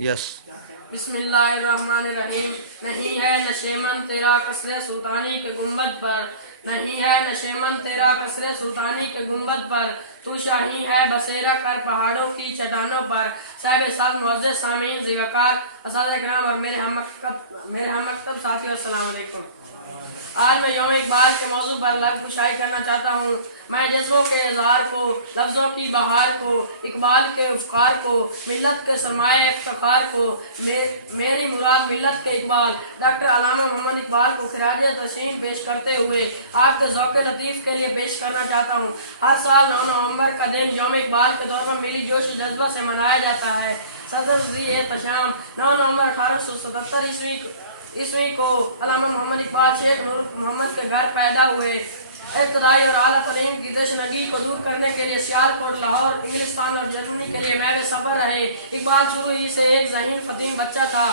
یس بسم اللہ الرحمن الرحیم. نہیں ہے نشیمن تیرا قصر سلطانی کے گنبد پر، نہیں ہے نشیمن تیرا قصر سلطانی کے گنبد پر، تو شاہی ہے بسیرا کر پہاڑوں کی چٹانوں پر. صاحب سعد معزز سامعین ذی وقار اساتذہ کرام اور میرے ہم مکتب ساتھیوں، السلام علیکم. آج میں یوم اقبال کے موضوع پر لب کشائی کرنا چاہتا ہوں. میں جذبوں کے اظہار کو، لفظوں کی بہار کو، اقبال کے افکار کو، ملت کے سرمایہ افتخار کو، میری مراد ملت کے اقبال ڈاکٹر علامہ محمد اقبال کو خراج تحسین پیش کرتے ہوئے آپ کے ذوق لطیف کے لیے پیش کرنا چاہتا ہوں. ہر سال 9 نومبر کا دن یوم اقبال کے طور پر ملی جوش و جذبہ سے منایا جاتا ہے. صدر ذی احتشام 9 نومبر 1877 عیسوی کو علامہ محمد اقبال شیخ نور محمد کے گھر پیدا ہوئے. ابتدائی اور اعلیٰ تعلیم کی تشنگی کو دور کرنے کے لیے سیالکوٹ، لاہور، انگلستان اور جرمنی کے لیے محو سفر رہے. اقبال شروع ہی سے ایک ذہین فطین بچہ تھا.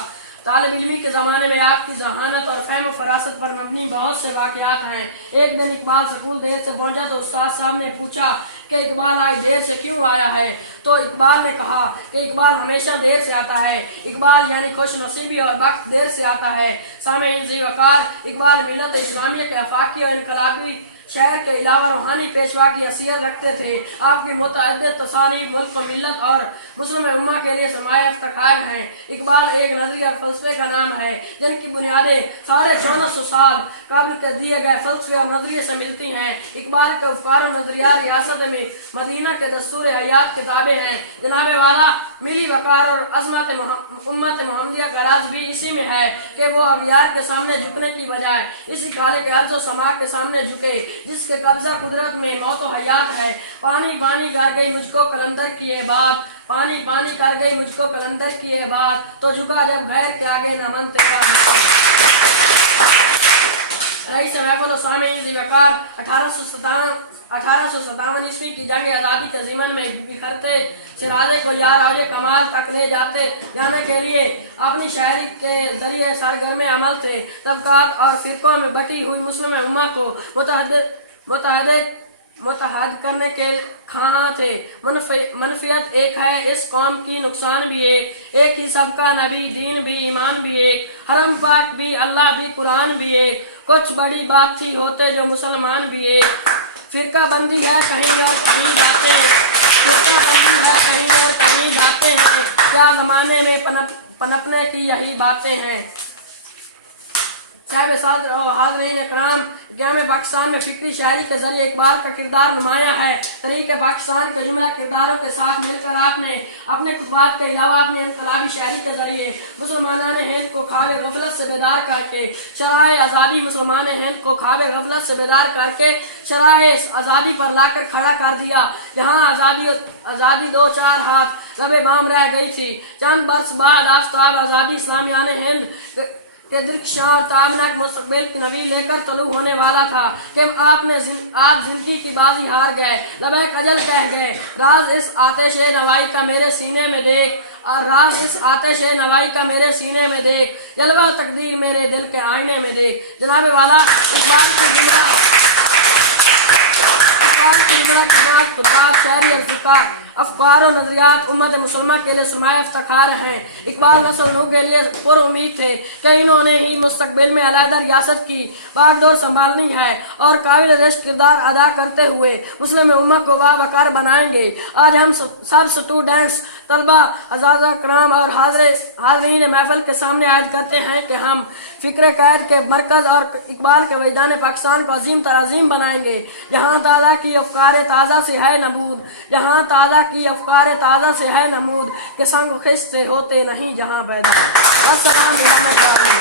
طالب علمی کے زمانے میں آپ کی ذہانت اور فہم و فراست پر مبنی بہت سے واقعات ہیں. ایک دن اقبال سکول دیر سے پہنچا تو استاد صاحب نے پوچھا کہ اقبال آج دیر سے کیوں آیا ہے؟ تو اقبال نے کہا کہ اقبال ہمیشہ دیر سے آتا ہے. اقبال یعنی خوش نصیبی اور وقت دیر سے آتا ہے. سامعین ذی وقار، اقبال ملت اسلامیہ کے آفاقی اور انقلابی شہر کے علاوہ روحانی پیشوا کی حیثیت رکھتے تھے. آپ کی متعدد تصانیف ملک و ملت اور مسلم امہ کے لیے سرمایہ افتخار ہیں. اقبال ایک نظریہ اور فلسفے کا نام ہے جن کی بنیادیں 1450 سال قبل کے دیے گئے فلسفے اور نظریے سے ملتی ہیں. اقبال کا افکار و نظریات ریاست میں مدینہ کے دستور حیات کتابیں ہیں. جناب والا ملی وقار اور عظمت امت محمدیہ کا راز بھی اسی میں ہے کہ وہ اغیار کے سامنے جھکنے کی بجائے اسی خالق ارض و سماع کے سامنے جھکے جس کے قبضہ قدرت میں موت و حیات ہے. پانی پانی کر گئی مجھ کو قلندر کی یہ بات، پانی پانی کر گئی مجھ کو قلندر کی یہ بات، تو جھکا جب غیر کے آگے نہ من تیرا. رئیس محفل و سامعین ذی وقار 1857 عیسوی کی جنگ آزادی کے ضمن میں بکھرتے شرازے کو یار اور کمال تک لے جانے کے لیے اپنی شاعری کے ذریعے سرگرم عمل تھے. طبقات اور فرقوں میں بٹی ہوئی مسلم امہ کو متحد کرنے کے خواہاں تھے. منفیت ایک ہے اس قوم کی، نقصان بھی ایک ہی سب کا، نبی دین بھی ایمان بھی ایک، حرم پاک بھی اللہ بھی قرآن بھی ایک، کچھ بڑی بات تھی ہوتے جو مسلمان بھی ایک. فرقہ بندی ہے کہیں اور کہیں جاتے ہیں، فرقہ بندی ہے کہیں اور کہیں جاتے ہیں، کیا زمانے میں پنپنے کی یہی باتیں ہیں. صاحب سعد حاضرین اکرام، قیام پاکستان میں فکری شاعری کے ذریعے اقبال کا کردار نمایاں ہے. تحریک پاکستان کے جملہ کرداروں کے ساتھ مل کر آپ نے اپنے خطبات کے علاوہ اپنی انقلابی شاعری کے ذریعے مسلمانان ہند کو خواب غفلت سے بیدار کر کے شرائع آزادی مسلمان ہند کو خواب غفلت سے بیدار کر کے شرائع آزادی پر لا کر کھڑا کر دیا. جہاں آزادی 2-4 ہاتھ لبے بام رہ گئی تھی، چند برس بعد آفتاب آزادی اسلامیان ہند کے درخشاں تابناک مستقبل کی نوید لے کر طلوع ہونے والا تھا کہ آپ زندگی کی بازی ہار گئے، لبیک اجل کہہ گئے. راز اس آتش نوائی کا میرے سینے میں دیکھ، اور راز اس آتش نوائی کا میرے سینے میں دیکھ، جلوہ تقدیر میرے دل کے آئینے میں دیکھ. جناب والا شہری الفقار افکار و نظریات امت مسلمہ کے لیے سرمایہ افتخار ہیں. اقبال نسل نو کے لیے پر امید تھے کہ انہوں نے ہی مستقبل میں علیحدہ ریاست کی باغ ڈور سنبھالنی ہے اور قابل رشک کردار ادا کرتے ہوئے مسلم امہ کو باوقار بنائیں گے. آج ہم سب اسٹوڈنٹس، طلبہ، اساتذہ کرام اور حاضرین محفل کے سامنے عائد کرتے ہیں کہ ہم فکر قید کے مرکز اور اقبال کے وجدان پاکستان کو عظیم تر عظیم بنائیں گے. جہاں تازہ کی افکار تازہ سے ہے نمود، جہاں تازہ کی افکار تازہ سے ہے نمود، کہ سنگ خشت سے ہوتے نہیں جہاں پیدا. السلام علیکم.